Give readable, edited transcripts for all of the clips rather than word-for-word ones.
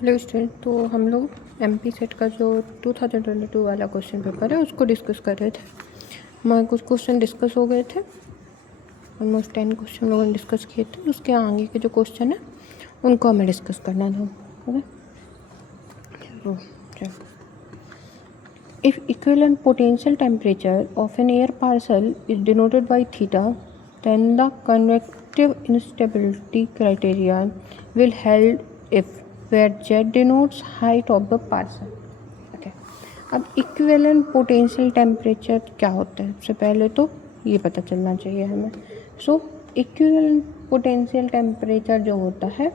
Hello student, तो हम लोग एमपी सेट का जो 2022 वाला क्वेश्चन पेपर है उसको डिस्कस कर रहे थे। हमारे कुछ क्वेश्चन डिस्कस हो गए थे, ऑलमोस्ट 10 क्वेश्चन लोगों ने डिस्कस किए थे। उसके आगे के जो क्वेश्चन है उनको हमें डिस्कस करना था। ओके, तो चलो, if equivalent potential temperature of an air parcel is denoted by theta, then the convective instability criterion will held if where z denotes height of the parcel. Okay. अब equivalent potential temperature क्या होता है, सबसे पहले तो ये पता चलना चाहिए हमें। इक्विवेलेंट पोटेंशियल टेम्परेचर जो होता है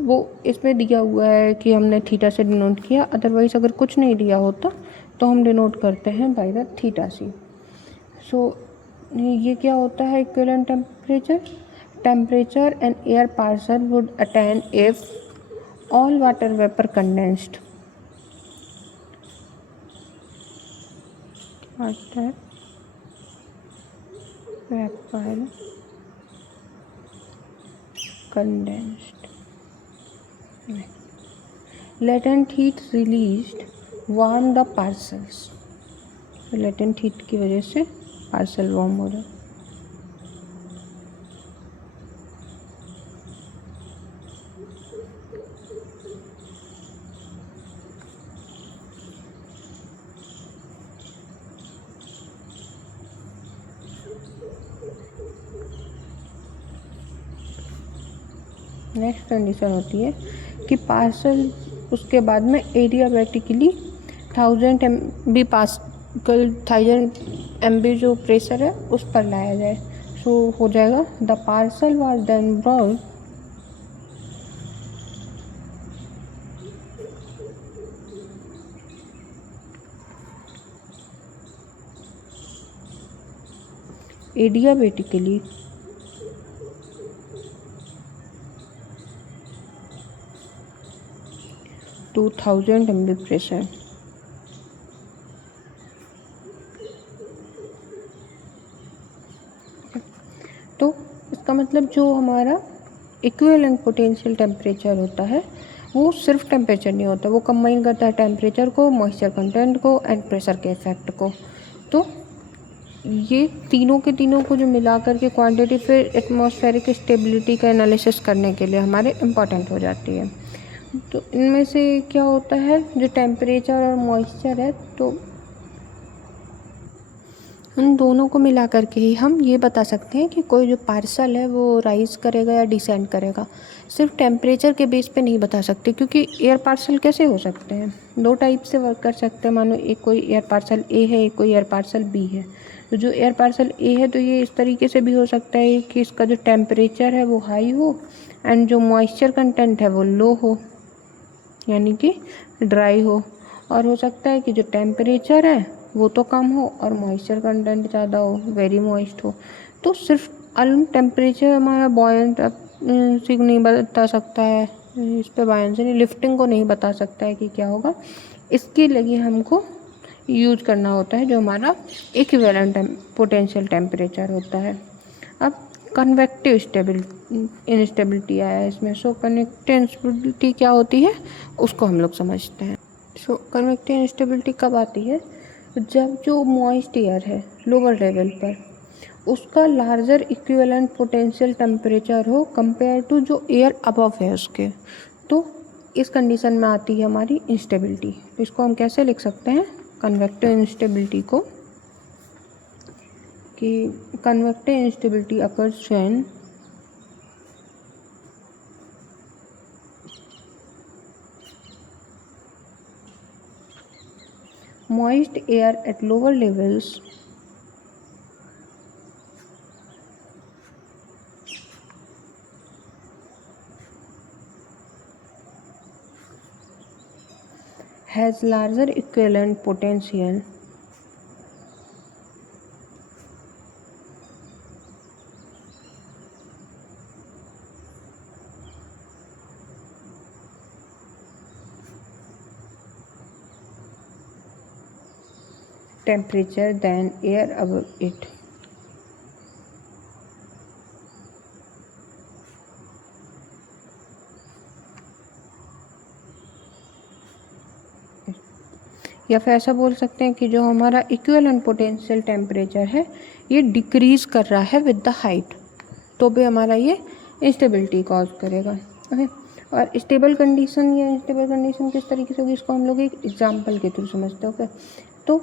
वो इसमें दिया हुआ है कि हमने थीटा से डिनोट किया, अदरवाइज अगर कुछ नहीं दिया होता तो हम डिनोट करते हैं बाय द थीटा सी। ये क्या होता है equivalent temperature an air parcel would attain if all water vapour condensed water vapor condensed, latent heat released warm the parcels। latent heat की वजह से पार्सल वार्म हो रहा है। नेक्स्ट कंडीशन होती है कि पार्सल उसके बाद में एडियाबैटिकली 1000 MB पास्कल 1000 MB जो प्रेशर है उस पर लाया जाए। हो जाएगा the parcel was then brought adiabatically 2000 MB pressure. तो इसका मतलब जो हमारा इक्विवेलेंट पोटेंशियल टेम्परेचर होता है वो सिर्फ टेम्परेचर नहीं होता, वो कंबाइन करता है टेम्परेचर को, मॉइस्चर कंटेंट को एंड प्रेशर के इफेक्ट को। तो ये तीनों के तीनों को जो मिला कर के क्वांटिटी फिर एटमॉस्फेरिक स्टेबिलिटी का एनालिसिस करने के लिए हमारे इम्पॉर्टेंट हो जाती है। तो इनमें से क्या होता है, जो टेम्परेचर और मॉइस्चर है, तो उन दोनों को मिला करके ही हम ये बता सकते हैं कि कोई जो पार्सल है वो राइज़ करेगा या डिसेंड करेगा। सिर्फ टेम्परेचर के बेस पे नहीं बता सकते, क्योंकि एयर पार्सल कैसे हो सकते हैं, दो टाइप से वर्क कर सकते हैं। मानो एक कोई एयर पार्सल ए है, एक कोई एयर पार्सल बी है। तो जो एयर पार्सल ए है तो ये इस तरीके से भी हो सकता है कि इसका जो टेम्परेचर है वो हाई हो एंड जो मॉइस्चर कंटेंट है वो लो हो, यानी कि ड्राई हो। और हो सकता है कि जो टेम्परेचर है वो तो कम हो और मॉइस्चर कंटेंट ज़्यादा हो, वेरी मॉइस्ट हो। तो सिर्फ टेम्परेचर हमारा बॉयंट को नहीं बता सकता है, इस पर बॉयंसी नहीं, लिफ्टिंग को नहीं बता सकता है कि क्या होगा। इसके लिए हमको यूज करना होता है जो हमारा इक्विवेलेंट पोटेंशियल टेम्परेचर होता है। अब कन्वेक्टिव इंस्टेबिलिटी आया है इसमें। कन्वेक्टिव इंस्टेबिलिटी क्या होती है उसको हम लोग समझते हैं। कन्वेक्टिव इंस्टेबिलिटी कब आती है, जब जो मॉइस्ट एयर है लोअर लेवल पर उसका लार्जर इक्विवेलेंट पोटेंशियल टेम्परेचर हो कंपेयर टू जो एयर अबव है उसके। तो इस कंडीशन में आती है हमारी इंस्टेबिलिटी। तो इसको हम कैसे लिख सकते हैं कन्वेक्टिव इंस्टेबिलिटी को, कि convective instability occurs when moist air at lower levels has larger equivalent potential temperature than air above it। या फिर ऐसा बोल सकते हैं कि जो हमारा इक्विवेलेंट पोटेंशियल टेम्परेचर है ये डिक्रीज़ कर रहा है विद द हाइट, तो भी हमारा ये इंस्टेबिलिटी कॉज करेगा। ओके, और स्टेबल कंडीशन या इंस्टेबल कंडीशन किस तरीके से होगी इसको हम लोग एक एग्जांपल के थ्रू समझते हैं। ओके, तो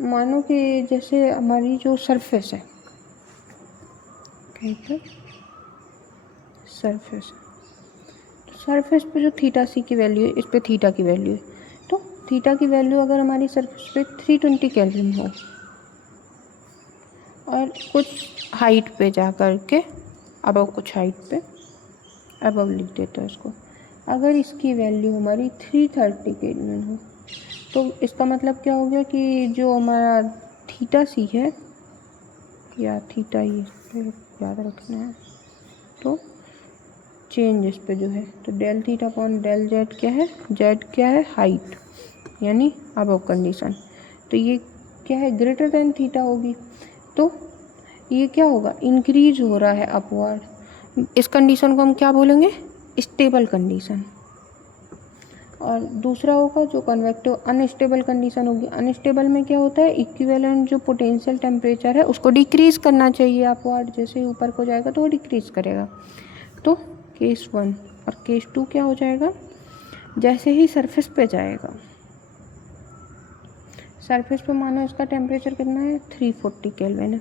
मानो कि जैसे हमारी जो सरफेस है, सरफेस पे जो थीटा सी की वैल्यू है, इस पे थीटा की वैल्यू है, तो थीटा की वैल्यू अगर हमारी सरफेस पे 320 केल्विन हो और कुछ हाइट पे जा कर के अबव, कुछ हाइट पे अबव लिख देते हैं उसको, अगर इसकी वैल्यू हमारी 330 केल्विन हो, तो इसका मतलब क्या हो गया कि जो हमारा थीटा सी है या थीटा ही याद रखना है, तो चेंज इस पे जो है, तो del theta upon del Z क्या है, जेड क्या है, हाइट यानी अबव कंडीशन, तो ये क्या है, ग्रेटर देन थीटा होगी, तो ये क्या होगा, इंक्रीज हो रहा है अपवर्ड। इस कंडीशन को हम क्या बोलेंगे, स्टेबल कंडीशन। और दूसरा होगा जो कन्वेक्टिव अनस्टेबल कंडीशन होगी। अनस्टेबल में क्या होता है, इक्विवेलेंट जो पोटेंशियल टेम्परेचर है उसको डिक्रीज करना चाहिए अपवर्ड, जैसे ऊपर को जाएगा तो वो डिक्रीज करेगा। तो केस 1 और केस 2 क्या हो जाएगा, जैसे ही सरफेस पे जाएगा, सरफेस पे मानो इसका टेम्परेचर कितना है, 340 केल्विन है,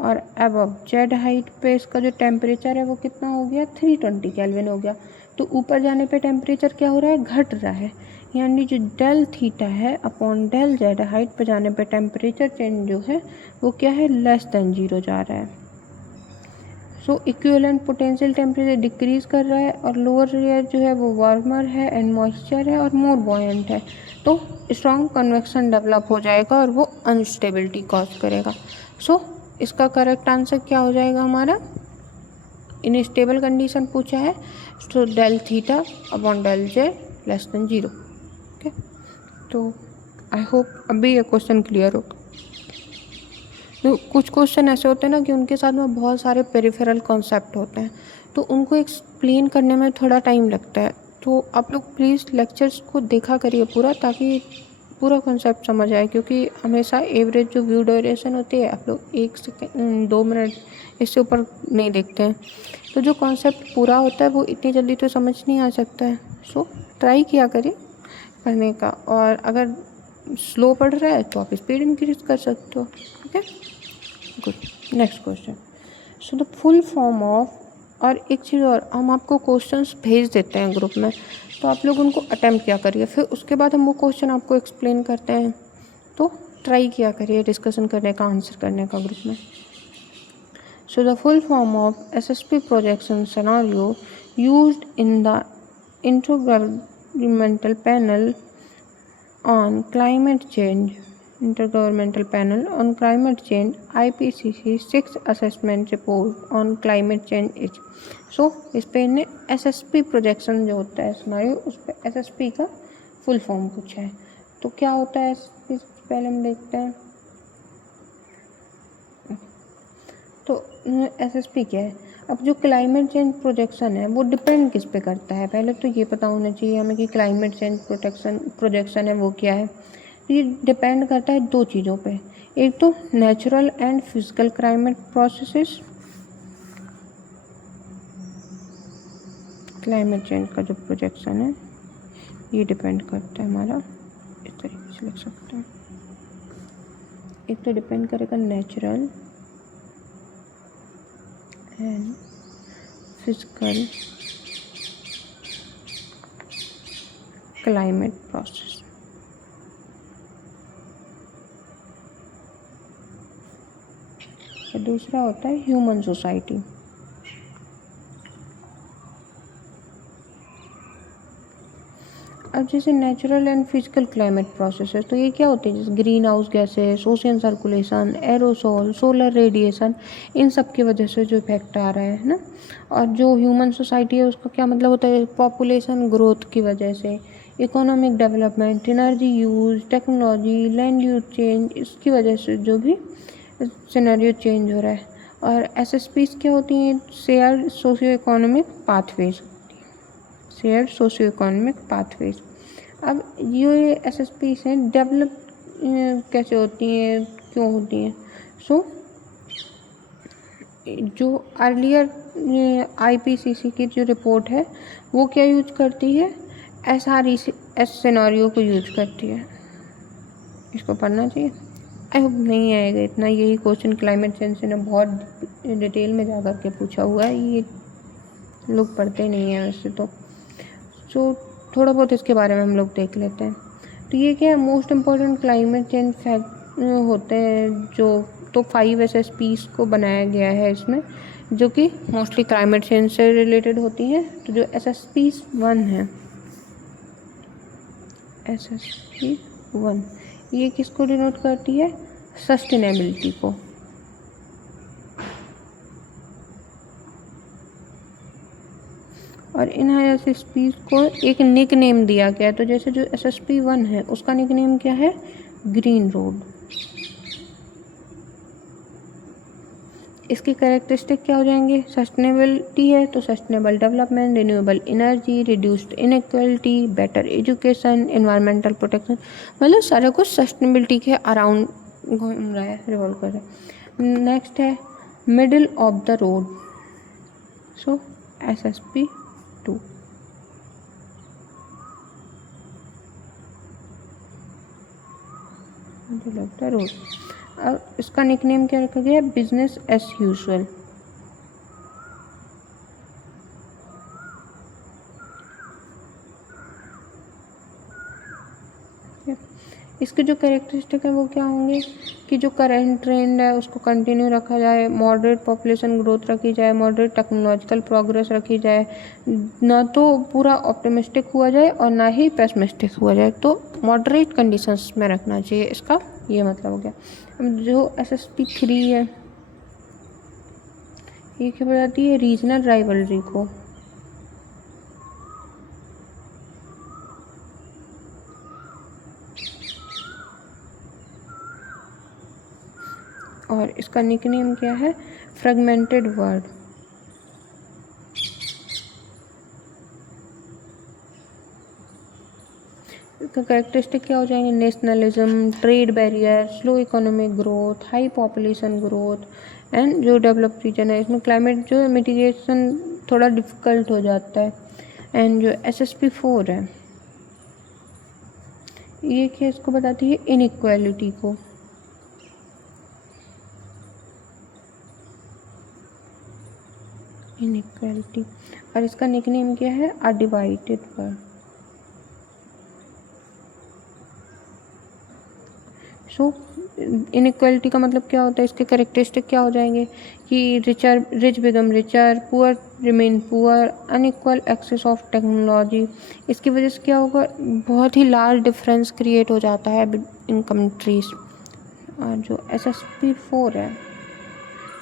और अबव जेड हाइट पे इसका जो टेम्परेचर है वो कितना हो गया, 320 केल्विन हो गया। तो ऊपर जाने पे टेम्परेचर क्या हो रहा है, घट रहा है, यानी जो डेल थीटा है अपॉन डेल जेड हाइट पे जाने पे टेम्परेचर चेंज जो है वो क्या है, लेस देन 0 जा रहा है। सो इक्विवेलेंट पोटेंशियल टेम्परेचर डिक्रीज कर रहा है और लोअर लेयर जो है वो वार्मर है एंड मॉइस्चर है और मोर बॉयंट है, तो स्ट्रॉन्ग कन्वेक्शन डेवलप हो जाएगा और वो अनस्टेबिलिटी कॉज करेगा। सो इसका करेक्ट आंसर क्या हो जाएगा हमारा, इन स्टेबल कंडीशन पूछा है, तो del theta upon del Z less than 0। Okay, तो आई होप अभी ये क्वेश्चन क्लियर होगा। तो कुछ क्वेश्चन ऐसे होते हैं ना कि उनके साथ में बहुत सारे पेरिफेरल कॉन्सेप्ट होते हैं, तो उनको एक्सप्लेन करने में थोड़ा टाइम लगता है, तो आप लोग प्लीज़ लेक्चर्स को देखा करिए पूरा, ताकि पूरा कॉन्सेप्ट समझ आए, क्योंकि हमेशा एवरेज जो व्यू ड्यूरेशन होती है आप लोग 1 सेकेंड 2 मिनट इससे ऊपर नहीं देखते हैं, तो जो कॉन्सेप्ट पूरा होता है वो इतनी जल्दी तो समझ नहीं आ सकता है। सो ट्राई किया करिए पढ़ने का, और अगर स्लो पढ़ रहा है तो आप स्पीड इंक्रीज कर सकते हो। Okay, good, next question. So the full form of, और एक चीज़ और, हम आपको क्वेश्चंस भेज देते हैं ग्रुप में, तो आप लोग उनको अटेम्प्ट किया करिए, फिर उसके बाद हम वो क्वेश्चन आपको एक्सप्लेन करते हैं, तो ट्राई किया करिए डिस्कशन करने का, आंसर करने का ग्रुप में। So the full form of SSP projection scenario used in the intergovernmental panel on climate change, Intergovernmental Panel on Climate Change, IPCC 6th Assessment Report on Climate Change is। सो इस पे इन्हें SSP projection जो होता है scenario, उस पर SSP का full form पूछा है। तो क्या होता है SSP, पहले हम देखते हैं। तो SSP क्या है, अब जो क्लाइमेट चेंज प्रोजेक्शन है वो डिपेंड किस पे करता है, पहले तो ये पता होना चाहिए हमें कि क्लाइमेट चेंज प्रोजेक्शन है वो क्या है। तो ये डिपेंड करता है 2 चीज़ों पे, एक तो natural and physical climate processes, climate change का जो प्रोजेक्शन है ये डिपेंड करता है हमारा, इस तरीके से लिख सकते हैं, एक तो डिपेंड करेगा natural and physical climate process. दूसरा होता है ह्यूमन सोसाइटी। अब जैसे natural and physical climate processes, तो ये क्या होते हैं, जैसे green house gases, ocean circulation, aerosol, solar radiation, इन सब की वजह से जो इफेक्ट आ रहा है ना। और जो ह्यूमन सोसाइटी है उसका क्या मतलब होता है, पॉपुलेशन ग्रोथ की वजह से, economic development, energy use, technology, land use change, इसकी वजह से जो भी सिनेरियो चेंज हो रहा है। और SSPs क्या होती हैं, share socio economic pathways, shared socio economic pathways. अब ये एसएसपीज हैं डेवलप कैसे होती हैं, क्यों होती हैं? सो जो अर्लियर आईपीसीसी की जो रिपोर्ट है वो क्या यूज करती है, एसआरईएस सिनेरियो को यूज करती है। इसको पढ़ना चाहिए, आई होप नहीं आएगा इतना। यही क्वेश्चन क्लाइमेट चेंज से ने बहुत डिटेल में जा कर के पूछा हुआ है, ये लोग पढ़ते नहीं हैं वैसे तो। सो थोड़ा बहुत इसके बारे में हम लोग देख लेते हैं। तो ये क्या है, most important climate change fact होते हैं जो, तो 5 एसएसपीज को बनाया गया है इसमें, जो कि मोस्टली क्लाइमेट चेंज से रिलेटेड होती हैं। तो जो एसएसपीज 1 है, एसएसपी 1, ये किसको डिनोट करती है? सस्टेनेबिलिटी को। और इन एसएसपी को एक निक नेम दिया गया है। तो जैसे जो एसएसपी 1 है उसका निक नेम क्या है? Green road. इसकी कैरेक्टरिस्टिक क्या हो जाएंगे? सस्टेनेबिलिटी है तो sustainable development, renewable energy, reduced inequality, better education, environmental protection, मतलब सारा कुछ सस्टेनेबिलिटी के अराउंड घूम रहा है, रिवॉल्व कर रहा है। नेक्स्ट है middle of the road, so SSP 2। Middle of the road. अब इसका निकनेम क्या रखा गया? Business as usual. इसके जो कैरेक्टरिस्टिक है वो क्या होंगे कि जो करंट ट्रेंड है उसको कंटिन्यू रखा जाए, मॉडरेट पॉपुलेशन ग्रोथ रखी जाए, मॉडरेट टेक्नोलॉजिकल प्रोग्रेस रखी जाए, ना तो पूरा ऑप्टिमिस्टिक हुआ जाए और ना ही पेसिमिस्टिक हुआ जाए, तो मॉडरेट कंडीशंस में रखना चाहिए, इसका ये मतलब हो गया। अब जो एसएसपी 3 है ये क्या बताती है? रीजनल राइवलरी को। और इसका निकनेम क्या है? Fragmented word. इसका कैरेक्टरिस्टिक क्या हो जाएंगे? Nationalism, trade barrier, slow economic growth, high population growth and जो डेवलप्ड रीजन है इसमें क्लाइमेट जो है मिटिगेशन थोड़ा डिफिकल्ट हो जाता है। एंड जो एसएसपी 4 है ये क्या इसको बताती है? इनइक्वालिटी को। इनइक्वालिटी। और इसका निकनेम क्या है? अ डिवाइडेड वर्ल्ड। सो इनइक्वालिटी का मतलब क्या होता है? इसके कैरेक्टरिस्टिक क्या हो जाएंगे कि rich become richer, poor remain poor, unequal access of technology. इसकी वजह से क्या होगा? बहुत ही लार्ज डिफरेंस क्रिएट हो जाता है इन कंट्रीज। और जो एसएसपी 4 है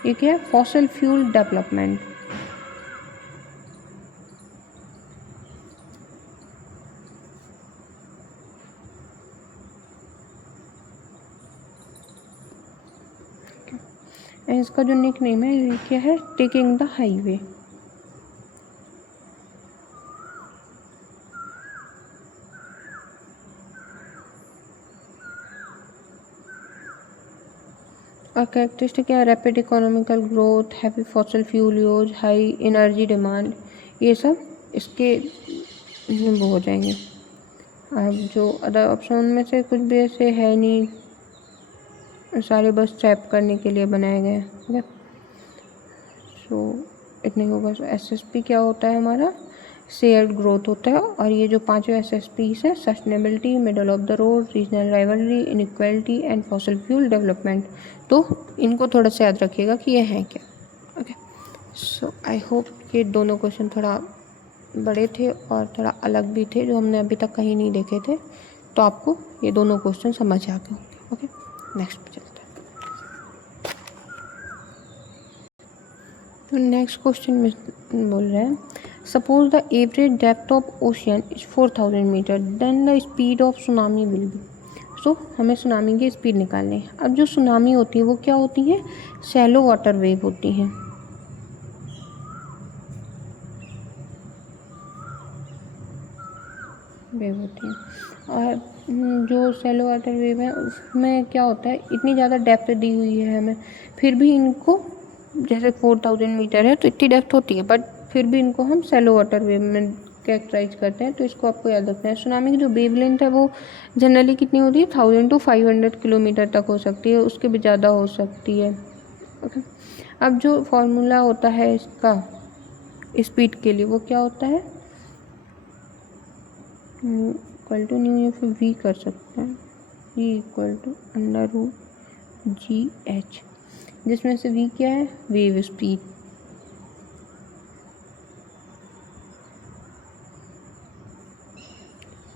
ये क्या है? Fossil fuel development. इसका जो निक नेम है ये क्या है? Taking the highway. और कैरेक्टरिस्टिक क्या है? Rapid economical growth, heavy fossil fuel use, high energy demand, ये सब इसके वो हो जाएंगे। अब जो अदर ऑप्शन में से कुछ भी ऐसे है नहीं, सारे बस ट्रैप करने के लिए बनाए गए हैं, ठीक है। सो इतने को बस। एसएसपी क्या होता है हमारा? शेयर्ड ग्रोथ होता है। और ये जो पांचों एसएसपीज हैं, sustainability, middle of the road, regional rivalry, inequality and fossil fuel development, तो इनको थोड़ा सा याद रखिएगा कि ये हैं क्या। ओके, सो आई होप ये दोनों क्वेश्चन थोड़ा बड़े थे और थोड़ा अलग भी थे, जो हमने अभी तक कहीं नहीं देखे थे, तो आपको ये दोनों क्वेश्चन समझ आ गए होंगे। ओके, नेक्स्ट पे चलते हैं। तो नेक्स्ट क्वेश्चन में बोल रहे हैं, suppose the average depth of ocean is 4000 metre, then the speed of tsunami will be. So हमें सुनामी की स्पीड निकालनी है। अब जो सुनामी होती है वो क्या होती है? शैलो वाटर वेव होती हैं। वेव होती है। और जो सेलो वाटर वेव है उसमें क्या होता है, इतनी ज़्यादा डेप्थ दी हुई है हमें, फिर भी इनको, जैसे 4000 मीटर है तो इतनी डेप्थ होती है, बट फिर भी इनको हम सेलो वाटर वेव में कैरेक्टराइज करते हैं। तो इसको आपको याद रखना है। सुनामी की जो वेव लेंथ है वो जनरली कितनी होती है, 1000 to 500 किलोमीटर तक हो सकती है, उसके भी ज़्यादा हो सकती है। ओके, अब जो फॉर्मूला होता है इसका स्पीड के लिए वो क्या होता है, इक्वल टू न्यू, या फिर वी कर सकते हैं, वी इक्वल टू √GH, जिसमें से वी क्या है, वेव स्पीड,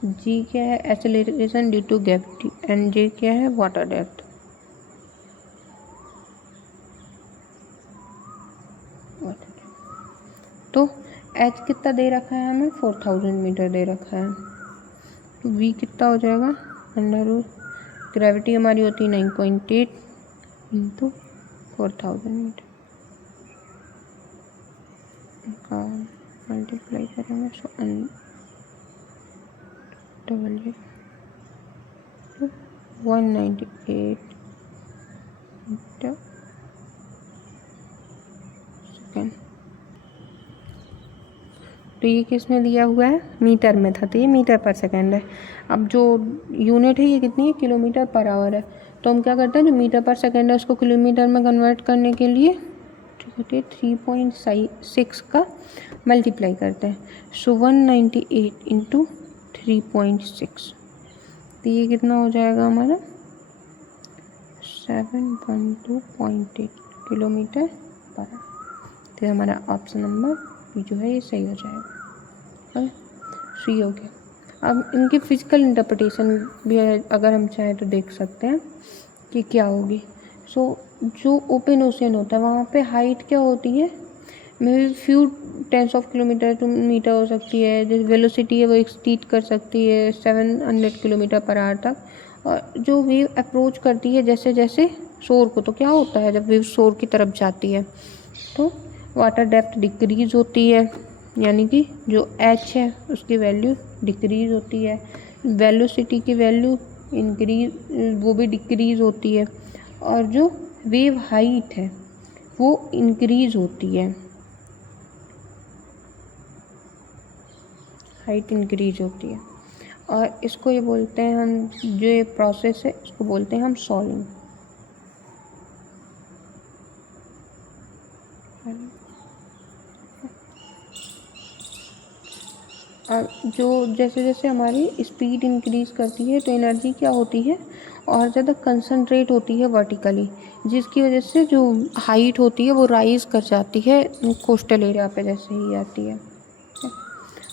जी क्या है, acceleration due to gravity, and j क्या है, वाटर डेप्थ। तो एच कितना दे रखा है हमें, 4000 मीटर दे रखा है, तो वी कितना हो जाएगा, √ ग्रेविटी हमारी होती है 9.8 इंटू 4000 मीटर का मल्टीप्लाई करेंगे, सो W 198 मीटर सेकेंड। तो ये किस में दिया हुआ है, मीटर में था, तो ये मीटर पर सेकेंड है। अब जो यूनिट है ये कितनी है, किलोमीटर पर आवर है। तो हम क्या करते हैं, जो मीटर पर सेकेंड है उसको किलोमीटर में कन्वर्ट करने के लिए 3.6 का मल्टीप्लाई करते हैं, सो 198 इंटू 3.6, तो ये कितना हो जाएगा हमारा 712.8 किलोमीटर पर आवर। तो हमारा ऑप्शन नंबर बी जो है ये सही हो जाएगा। ओके, सही हो गया। अब इनकी फिजिकल इंटरप्रिटेशन भी अगर हम चाहें तो देख सकते हैं कि क्या होगी। सो जो ओपन ओशियन होता है वहाँ पे हाइट क्या होती है, may be few tens of kilometre to metre हो सकती है, जो वेलोसिटी है वो एक्सीड कर सकती है 700 किलोमीटर पर आवर तक। और जो वेव अप्रोच करती है जैसे जैसे शोर को, तो क्या होता है जब वेव शोर की तरफ जाती है तो वाटर डेप्थ डिक्रीज होती है, यानी कि जो एच है उसकी वैल्यू डिक्रीज होती है, वेलोसिटी की वैल्यू इंक्रीज, वो भी डिक्रीज होती है, और जो वेव हाइट है वो इंक्रीज होती है, हाइट इंक्रीज होती है। और इसको ये बोलते हैं हम, जो ये प्रोसेस है इसको बोलते हैं हम सॉलिंग। और जो जैसे जैसे हमारी स्पीड इंक्रीज करती है तो एनर्जी क्या होती है, और ज़्यादा कंसंट्रेट होती है वर्टिकली, जिसकी वजह से जो हाइट होती है वो राइज कर जाती है कोस्टल एरिया पे जैसे ही आती है।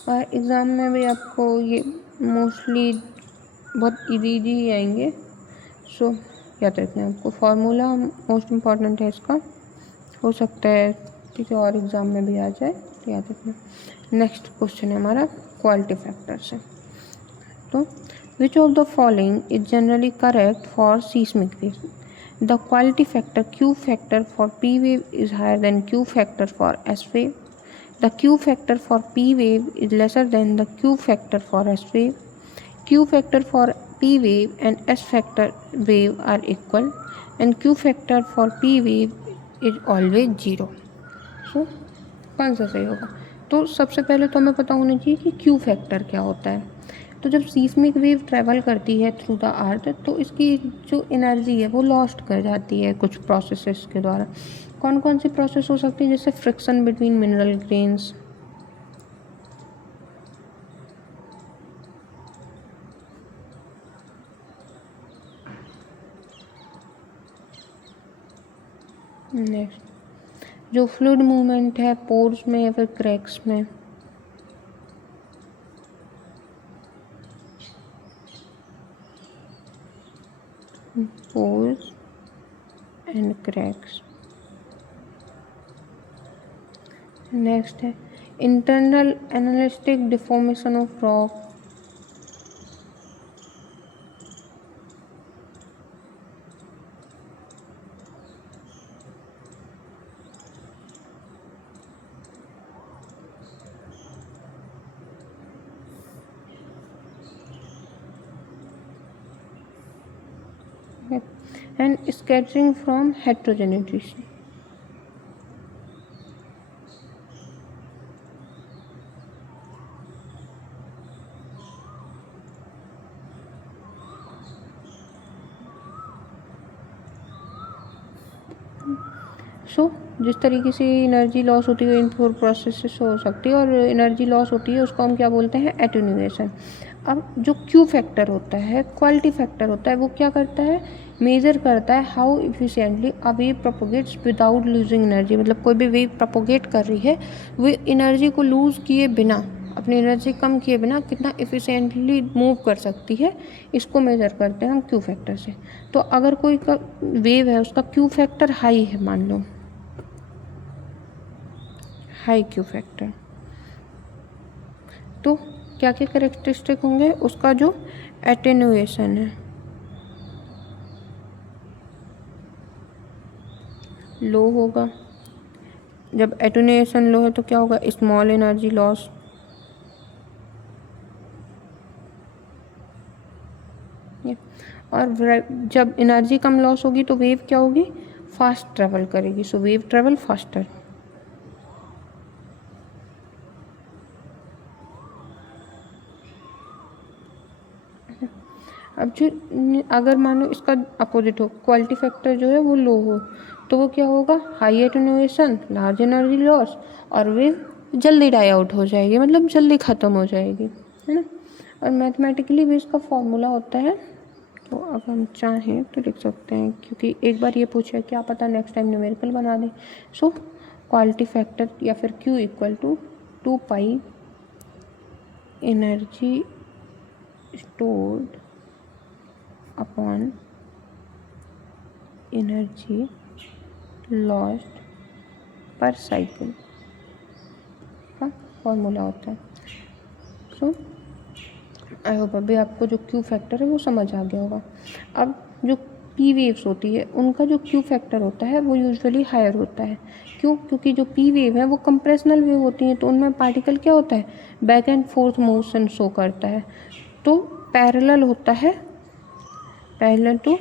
और एग्ज़ाम में भी आपको ये मोस्टली बहुत इजी ही आएंगे, सो याद रखना। आपको फार्मूला मोस्ट इम्पॉर्टेंट है इसका, हो सकता है किसी और एग्ज़ाम में भी आ जाए, तो याद रखना। नेक्स्ट क्वेश्चन है हमारा क्वालिटी फैक्टर से। तो which of the following is generally correct for seismic wave, the quality factor Q factor for P wave is higher than Q factor for S wave, the Q factor for P wave is lesser than the Q factor for S wave, Q factor for P wave and S factor wave are equal, and Q factor for P wave is always 0। सो कौन सा सही होगा, तो सबसे पहले तो हमें पता होना चाहिए कि Q फैक्टर क्या होता है। तो जब सीस्मिक वेव ट्रैवल करती है थ्रू द अर्थ तो इसकी जो एनर्जी है वो लॉस्ट कर जाती है कुछ प्रोसेसेस के द्वारा। कौन कौन सी प्रोसेस हो सकती है, जैसे friction between mineral grains, next जो फ्लूइड मूवमेंट है पोर्स में या फिर क्रैक्स में, पोर्स एंड क्रैक्स। नेक्स्ट है internal anelastic deformation of rock, and scattering from heterogeneity. So जिस तरीके से एनर्जी लॉस होती है इन फोर प्रोसेसेस हो सकती है, और एनर्जी लॉस होती है उसको हम क्या बोलते हैं, एटेन्यूएशन। अब जो क्यू फैक्टर होता है, क्वालिटी फैक्टर होता है, वो क्या करता है, मेजर करता है how efficiently a wave propagates without losing energy. मतलब कोई भी वेव प्रोपोगेट कर रही है वो एनर्जी को लूज़ किए बिना, अपनी एनर्जी कम किए बिना कितना इफिशिएंटली मूव कर सकती है, इसको मेजर करते हैं हम क्यू फैक्टर से। तो अगर कोई का वेव है उसका क्यू फैक्टर हाई है, मान लो हाई क्यू फैक्टर, तो क्या क्या कैरेक्टरिस्टिक होंगे, उसका जो एटेन्यूएशन है लो होगा। जब एटेन्यूएशन लो है तो क्या होगा, स्मॉल एनर्जी लॉस। और जब एनर्जी कम लॉस होगी तो वेव क्या होगी, फास्ट ट्रेवल करेगी। सो वेव ट्रेवल फास्टर। अब जो अगर मानो इसका अपोजिट हो, क्वालिटी फैक्टर जो है वो लो हो, तो वो क्या होगा, high attenuation, large energy loss, और वेव जल्दी डाई आउट हो जाएगी, मतलब जल्दी ख़त्म हो जाएगी, है ना। और मैथमेटिकली भी इसका फॉर्मूला होता है, तो अब हम चाहें तो लिख सकते हैं, क्योंकि एक बार ये पूछा है, क्या पता नेक्स्ट टाइम न्यूमेरिकल बना दें। सो क्वालिटी फैक्टर या फिर Q equal to 2 pi energy stored upon energy lost per cycle का फॉर्मूला होता है। सो आई होप अभी आपको जो क्यू फैक्टर है वो समझ आ गया होगा। अब जो पी वेव्स होती है उनका जो क्यू फैक्टर होता है वो यूजुअली हायर होता है। क्यों, क्योंकि जो पी वेव है वो कंप्रेशनल वेव होती हैं, तो उनमें पार्टिकल क्या होता है, back and fourth motion show करता है, तो पैरेलल होता है, पैरेलल टू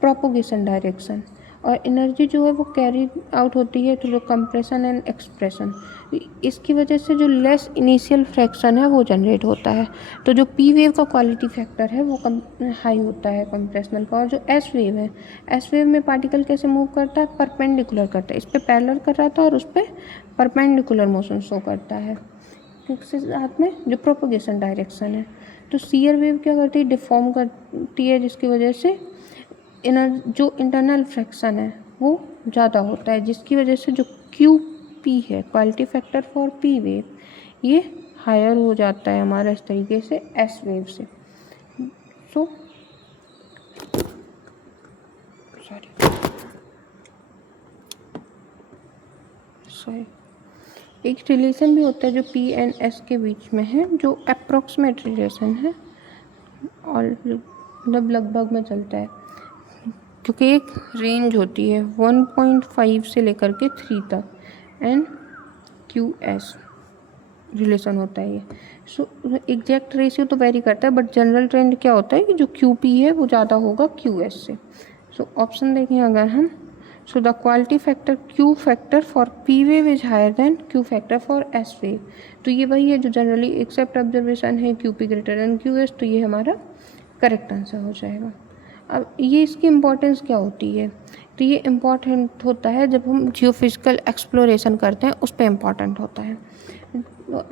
प्रोपोगेशन डायरेक्शन। और एनर्जी जो है वो कैरी आउट होती है थ्रू कंप्रेशन एंड एक्सप्रेशन। इसकी वजह से जो लेस इनिशियल फ्रैक्शन है वो जनरेट होता है। तो जो पी वेव का क्वालिटी फैक्टर है वो हाई होता है कंप्रेशनल का। और जो एस वेव है, एस वेव में पार्टिकल कैसे मूव करता है, परपेंडिकुलर करता है, इस पर पैरेलल कर रहा था और उस पर परपेंडिकुलर मोशन शो करता है, क्योंकि साथ में जो प्रोपोगेशन डायरेक्शन है। तो सीयर वेव क्या करती है, डिफॉर्म करती है, जिसकी वजह से जो इंटरनल फ्रैक्शन है वो ज़्यादा होता है, जिसकी वजह से जो क्यू पी है, quality factor for P wave, ये हायर हो जाता है हमारा इस तरीके से एस वेव से। सॉरी एक रिलेशन भी होता है जो पी एंड एस के बीच में है, जो अप्रॉक्सीमेट रिलेशन है और मतलब लगभग में चलता है, क्योंकि एक रेंज होती है 1.5 से लेकर के 3 तक, एन क्यू एस रिलेशन होता है ये। सो एग्जैक्ट रेशियो तो वेरी करता है, बट जनरल ट्रेंड क्या होता है कि जो क्यू पी है वो ज़्यादा होगा क्यू एस से। सो ऑप्शन देखें अगर हम, so the quality factor Q factor for P wave is higher than Q factor for S wave. तो ये वही है जो जनरली एक्सेप्ट ऑब्जर्वेशन है, Q P greater than Q S, तो ये हमारा करेक्ट आंसर हो जाएगा। अब ये इसकी इम्पोर्टेंस क्या होती है, तो ये इम्पॉर्टेंट होता है जब हम जियोफिजिकल एक्सप्लोरेशन करते हैं, उस पर इम्पॉर्टेंट होता है।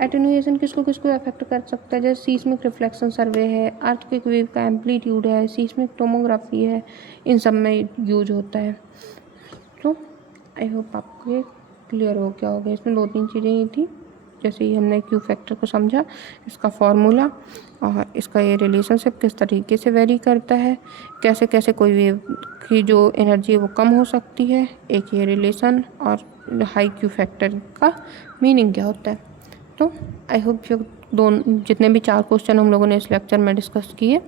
एटेन्यूएशन किसको किसको अफेक्ट कर सकता है, जैसे सीस्मिक रिफ्लेक्शन सर्वे है, अर्थक्वेक वेव का एम्पलीट्यूड है, सीस्मिक टोमोग्राफी है, इन सब में यूज होता है। तो आई होप आपको ये क्लियर हो गया होगा। इसमें 2-3 चीज़ें ही थी, जैसे ही हमने क्यू फैक्टर को समझा, इसका फॉर्मूला और इसका ये रिलेशनशिप किस तरीके से वेरी करता है, कैसे कैसे कोई वेव की जो एनर्जी है वो कम हो सकती है, एक ये रिलेशन, और हाई क्यू फैक्टर का मीनिंग क्या होता है। तो आई होप जो जितने भी 4 क्वेश्चन हम लोगों ने इस लेक्चर में डिस्कस किए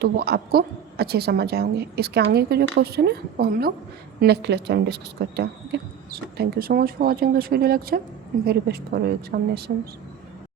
तो वो आपको अच्छे समझ आए होंगे। इसके आगे के जो क्वेश्चन है वो हम लोग नेक्स्ट लेक्चर में डिस्कस करते हैं। Okay, so thank you so much for watching this video lecture, very best for your examinations.